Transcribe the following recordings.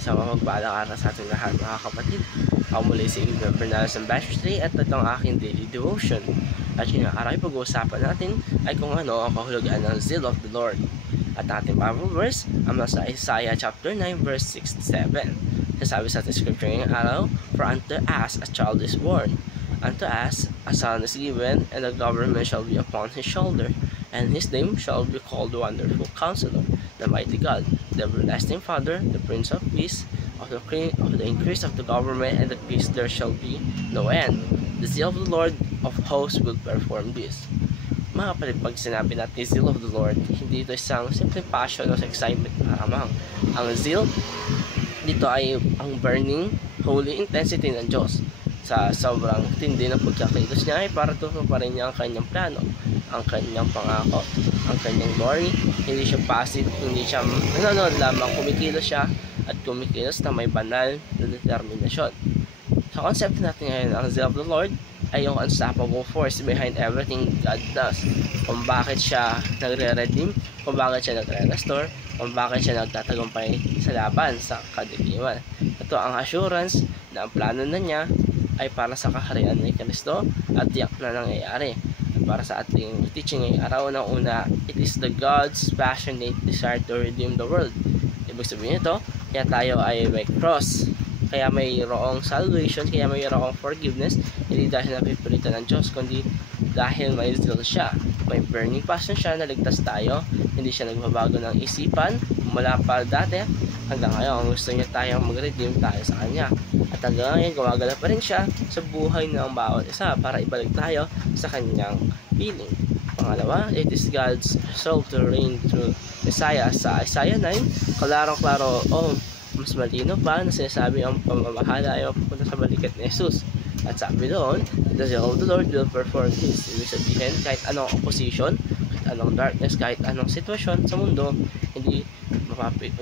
Isang mapagpalang araw sa ating lahat mga kapatid. Ako muli si Igor Bernales ng Baptistry at ito ang aking daily devotion. At yung araw ay pag-uusapan natin ay kung ano ang kahulugan ng zeal of the Lord. At ating Bible verse ang nasa Isaiah chapter 9 verse 6 to 7. Sasabi sa ating scripture ngayong araw, "For unto us a child is born, unto us a son is given, and the government shall be upon his shoulder, and his name shall be called Wonderful Counselor, the Mighty God, the Everlasting Father, the Prince of Peace. Of the increase of the government and the peace there shall be no end. The zeal of the Lord of hosts will perform this." Mga kapatid, pag sinabi natin zeal of the Lord, hindi ito isang simple passion o excitement lamang. Ang zeal dito ay ang burning, holy intensity ng Diyos. Sa sobrang tindi ng pagkakilos niya ay para tutuparin niya ang kanyang plano, ang kanyang pangako, ang kanyang glory. Hindi siya passive, hindi siya nanonood lamang, kumikilos siya at kumikilos na may banal na determinasyon. Sa concept natin ngayon, ang zeal of the Lord ay yung unstoppable force behind everything God does. Kung bakit siya nagre-redeem, kung bakit siya nagre-restore, kung bakit siya nagtatagumpay sa laban, sa kadiliman. Ito ang assurance na ang plano na niya ay para sa kaharian ni Kristo at tiyak na nangyayari. At para sa ating teaching ngayong araw na una, it is the God's passionate desire to redeem the world. Ibig sabihin ito, kaya tayo ay may cross, kaya mayroong salvation, kaya mayroong forgiveness, hindi dahil napipilitan ng Diyos, kundi dahil may zeal siya, may burning passion siya na ligtas tayo. Hindi siya nagbabago ng isipan mula pa dati hanggang ngayon. Gusto niya tayong mag-redeem tayo sa kanya, at hanggang ngayon gumagala pa rin siya sa buhay ng bawat isa para ibalik tayo sa kanyang piling. Pangalawa, it is God's soul to reign through Messiah. Sa Isaiah 9, klarong-klaro mas malino pa na sinasabi ang pamamahala ay mapupunta sa balikat ni Jesus. At sabi doon, the zeal of the Lord will perform this. Ibig sabihin, kahit anong opposition, kahit anong darkness, kahit anong sitwasyon sa mundo, hindi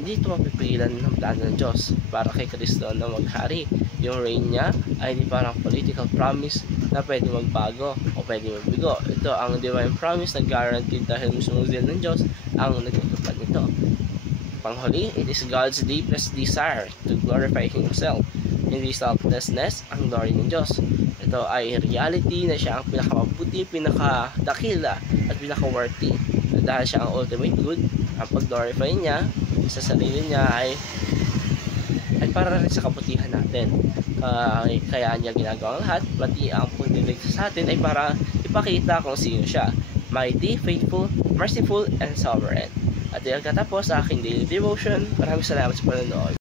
ito mapipigilan ng plano ng Diyos para kay Kristo na maghari. Yung reign niya ay hindi parang political promise na pwede magbago o pwede magbigo. Ito ang divine promise na guaranteed dahil mismo zeal ng Diyos ang nagtutupad nito. Panghuli, it is God's deepest desire to glorify Himself. Hindi selflessness ang glory ng Diyos. Ito ay reality na siya ang pinakamabuti, pinakadakila at pinaka-worthy. Dahil siya ang ultimate good, ang pag-glorify niya sa sarili niya ay para rin sa kabutihan natin. Kaya niya ginagawa ang lahat, pati ang pagdilig sa atin ay para ipakita kung sino siya. Mighty, faithful, merciful, and sovereign. At yan katapos sa aking daily devotion. Maraming salamat sa panonood.